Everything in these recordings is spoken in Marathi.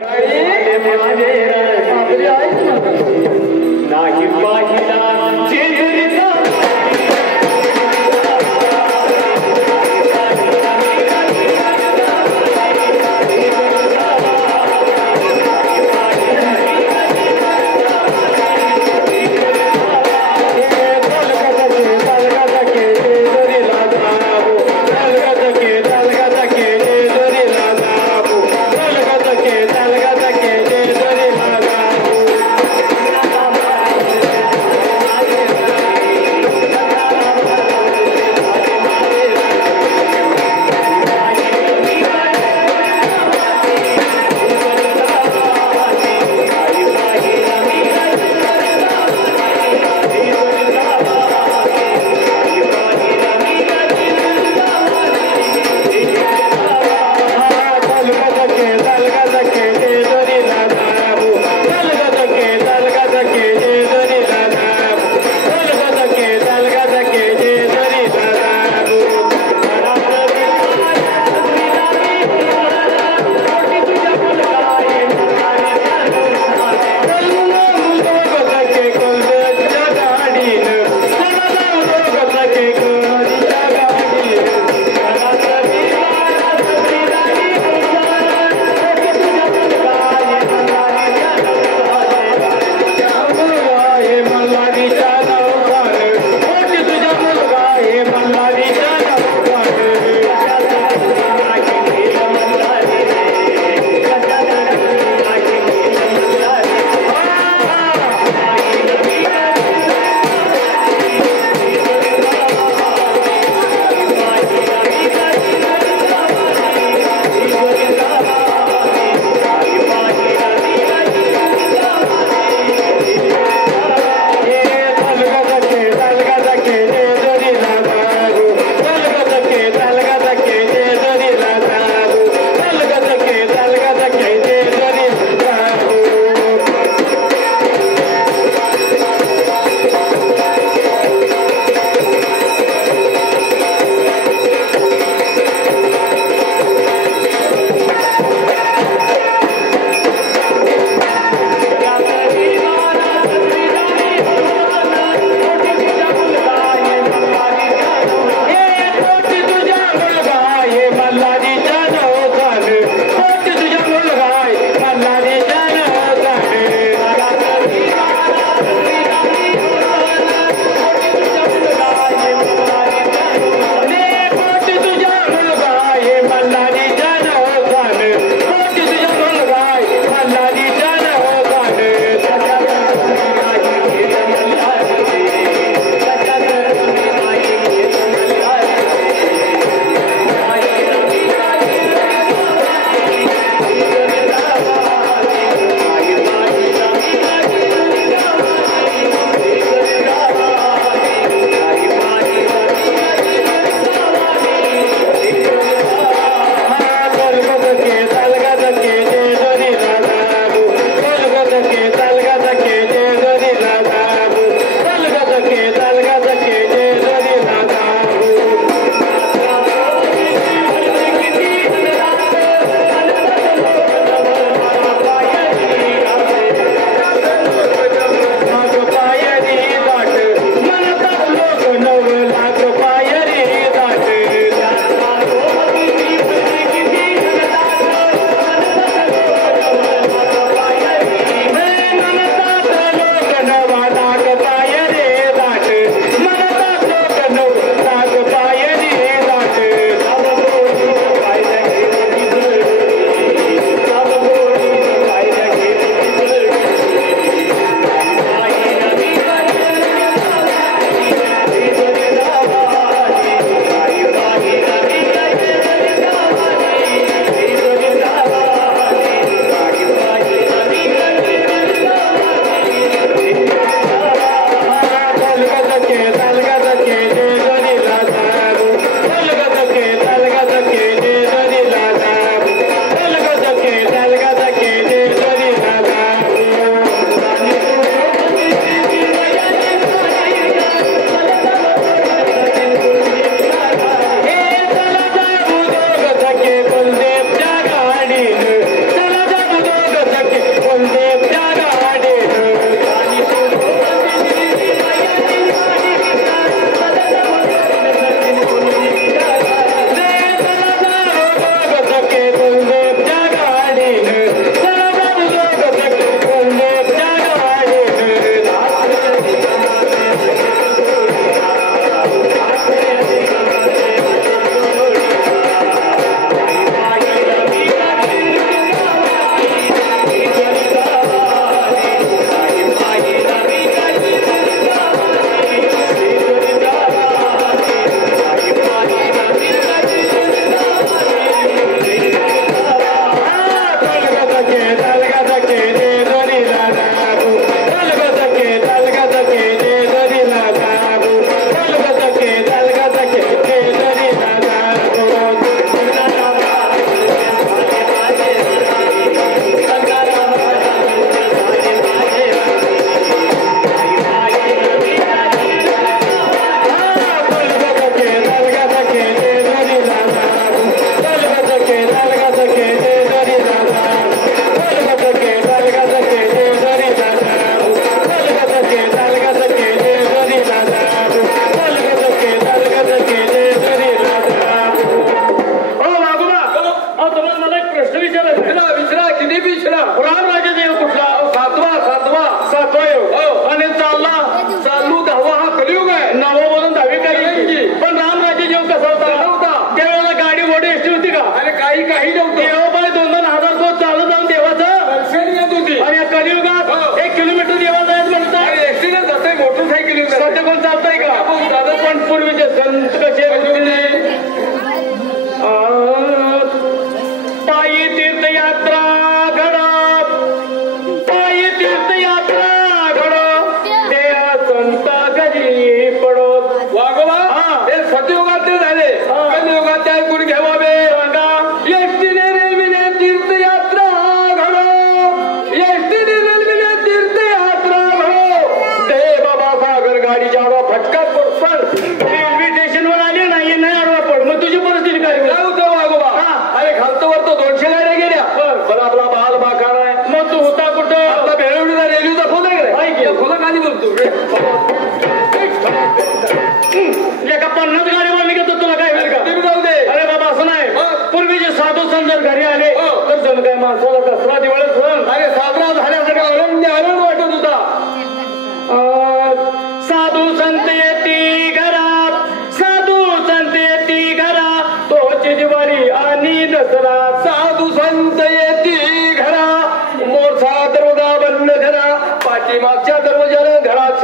Thank you.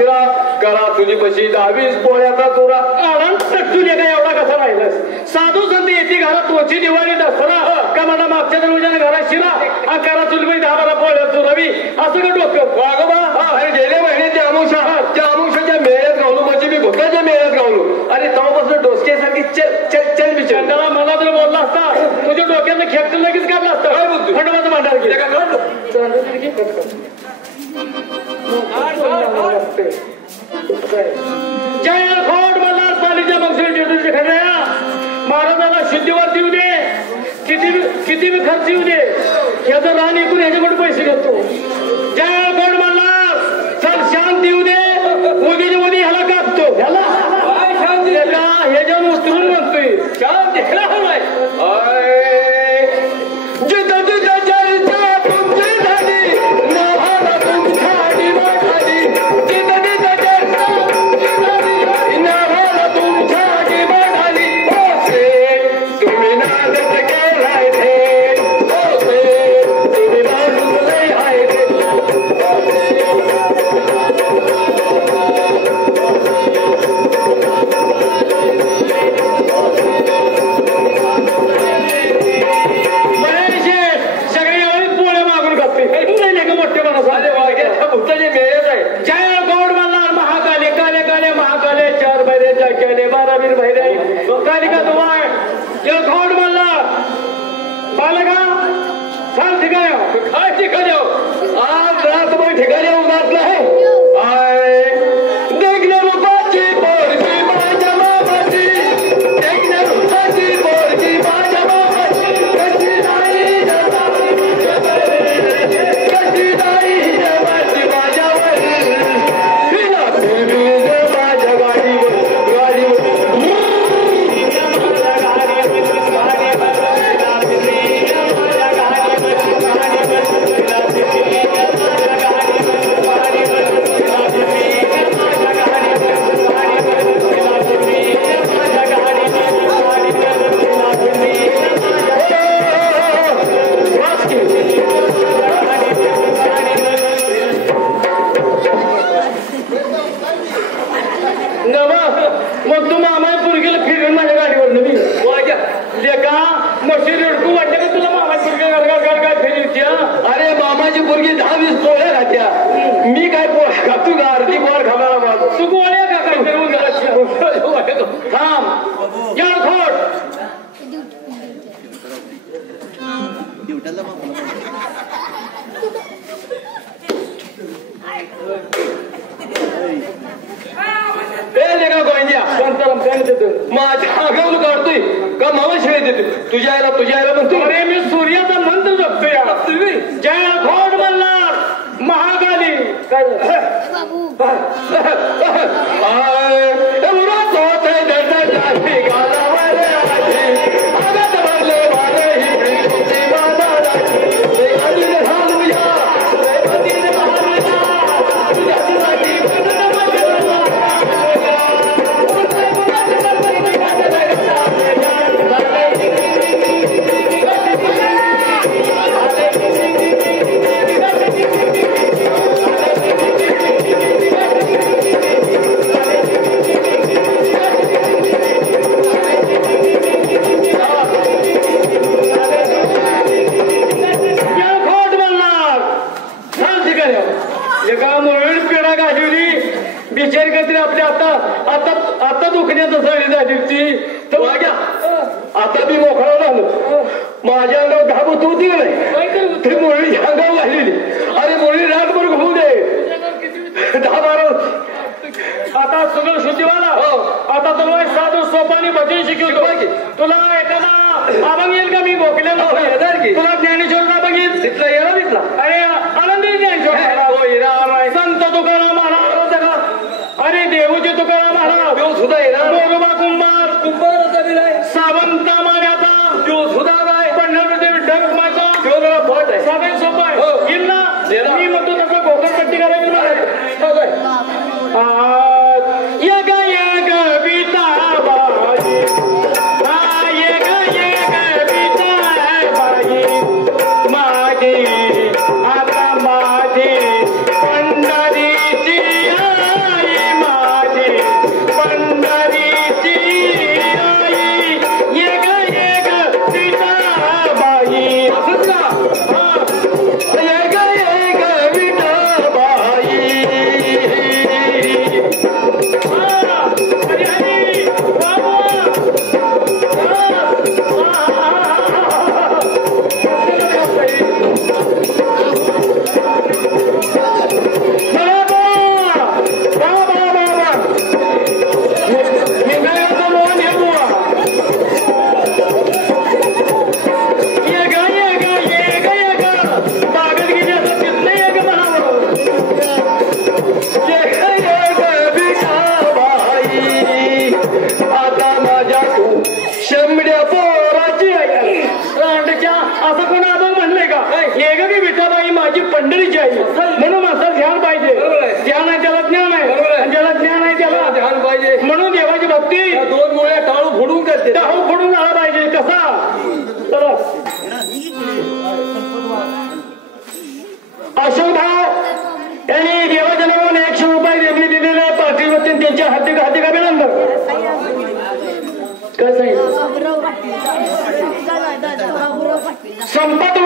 शिरा करा तुझी पशी 10-20 पोळ्याचा चोरा आराम तुझे काय एवढा कसा राहिलास साधू संधी येते घरात तोची दिवाळी नसताना का मला मागच्या दरवाजाने घरात शिरा आणि करा तुझी 10-12 पोळ्या चोरावी असं का डोकं वागोबा आणि गेल्या महिन्याच्या अमुषाच्या मेळ्यात गावलो म्हणजे मी भुताच्या मेळ्यात गावलो आणि तेव्हापासून डोसक्यासारखी चल बिचार मला जर बोलला असता तुझ्या डोक्यानं खेळ लगेच काढला असता काय बोलतो खंडोबाचं भांडार गेलं का जय खोड मल्हार पालीच्या मगसूर ज्योतिषी खऱ्या महाराजाला शुद्धीवर देऊ दे किती बी खर्च येऊ दे याचं रान ऐकून ह्याच्याकडून पैसे घेतो जय खोड मल्हार चल शांत येऊ दे उदी ह्याला कापतो ह्याला ह्याच्यावर उतरून म्हणतोय शांत ह्याला हवाय माझ्या आगावून काढतोय का मामा शिवाय देते तुझ्या आईला म्हणतो अरे मी सूर्याचा मंत्र जपतोय जय घोड मल्हार महाकाली आता दुखण्याचं सळी झाली तर माझ्या आता मी मोकळा झालो माझ्या अंगावर घाबत होती नाही ती मुरळी अंगावर घाललेली अरे मुरळी रातभर घुमू दे 10-12 आता सगळं शुद्धीवाला आता तुला साधं सोपानी भजन शिकवतो तुला एखादा अभंग येईल का मी गोखल्याला तुला ज्ञानेश्वरचा बघील तिथला येणार तिथला अरे आनंदी ज्ञानेश्वर संत तुकाराम महाराज अरे देऊचे तुकाराम महाराज देव सुद्धा येणार गोरोबा कुंभार सावंता मान्याचा देव सुद्धा काय पंढरदेव ढग माझा देव जरा फट आहे साधे सोपं आहे येईल ना मी म्हणतो तसं गोकरपट्टी करायची पंढरीची आई म्हणून माणसाला ध्यान पाहिजे. ध्यान आहे त्याला ज्ञान आहे, ज्याला ज्ञान आहे त्याला ध्यान पाहिजे. म्हणून देवाची भक्ती दोन मुळे टाळू फोडून करते. टाळू फोडून आला पाहिजे. कसा चला अशोकभाऊ यांनी देवाच्या नावाने 100 रुपये देणगी दिलेले पार्टीवरती त्यांच्या हाती अभिनंदन. काय सांगितलं संपत